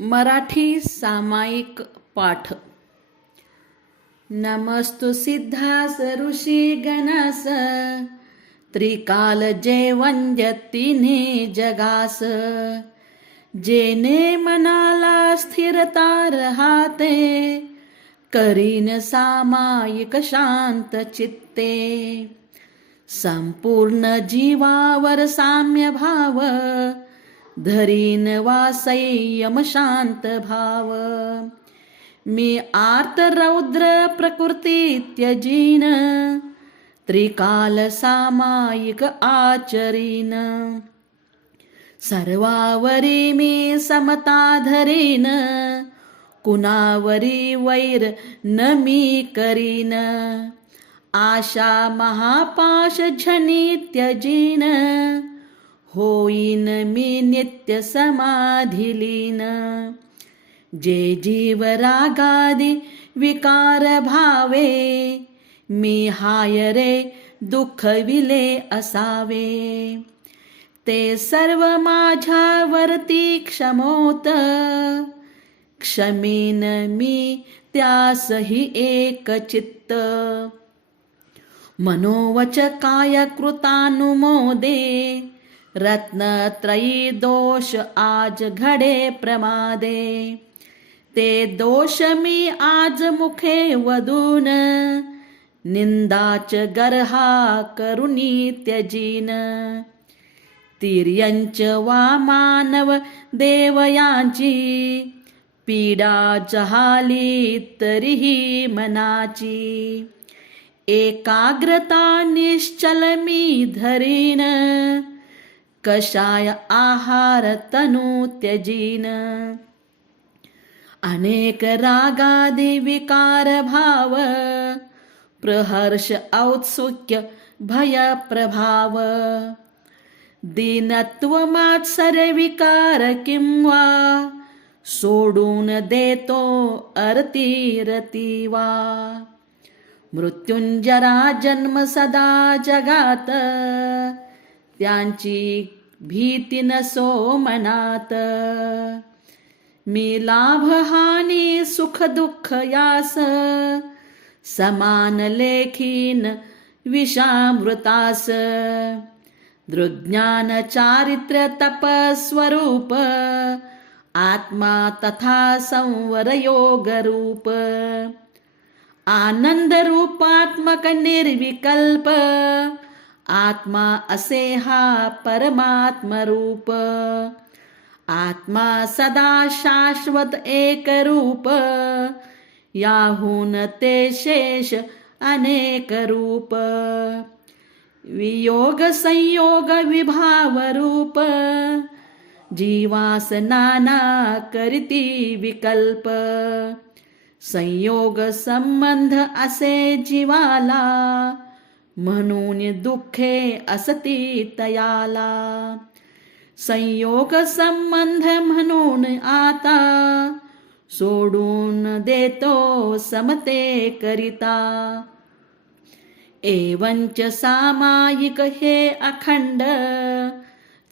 मराठी सामायिक पाठ. नमस्तु सिद्धास ऋषी गणस त्रिकाल जय जगास. जेने मनाला स्थिरता राहते करीन सामायिक शांत चित्ते. संपूर्ण जीवावर साम्य भाव धरीन वा संयम शांत भाव मी आर्त रौद्र प्रकृती त्यजीन त्रिकाल सामायिक आचरीन. सर्वावरी मी समता धरीन कुणावरी वैर न मी करीन. आशा महापाश झनी त्यजीन होईन मी नित्य समाधिलीन. जे जीव रागादी विकार भावे मी हाय रे दुःख विले असावे. ते सर्व माझ्यावरती क्षमोत क्षमीन मी त्यासही एक चित्त. मनोवच काय कृतानुमोदे रत्नत्रयी दोष आज घडे प्रमादे. ते दोष मी आज मुखे वदून निंदाच गर्हा करुणी त्यजीन. तिर्यंच वा मानव देवयांची पीडा जहाली तरीही मनाची. एकाग्रता निश्चल मी धरीन. कषाय आहार तनु त्यजीन अनेक रागादि विकार भाव प्रहर्ष औत्सुक्य भय प्रभाव दीनत्व मात्सर्य विकार किंवा सोडून देतो अरतीरती वा? मृत्युंजरा जन्म सदा जगात त्यांची भीती नसो मनात मी लाभ हानी सुख दुःख यास। समान लेखीन विषामृतास। दृज्ञान चारित्र तपस्वरूप आत्मा तथा संवर योग रूप। आनंद रूपात्मक निर्विकल्प। आत्मा असे हा परमात्म रूप आत्मा सदा शाश्वत एक रूप याहून ते शेष अनेक रूप वियोग संयोग विभाव रूप जीवास नाना करीती विकल्प। संयोग संबंध असे जीवाला म्हणून दुःखे असती तयाला. संयोग संबंध म्हणून आता सोडून देतो समते करिता. एवंच सामायिक हे अखंड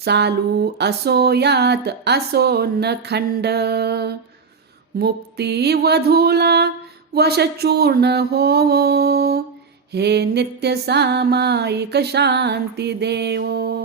चालू असो यात असो न खंड. मुक्ती वधूला वशचूर्ण होवो हे नित्य सामायिक शांती देवो.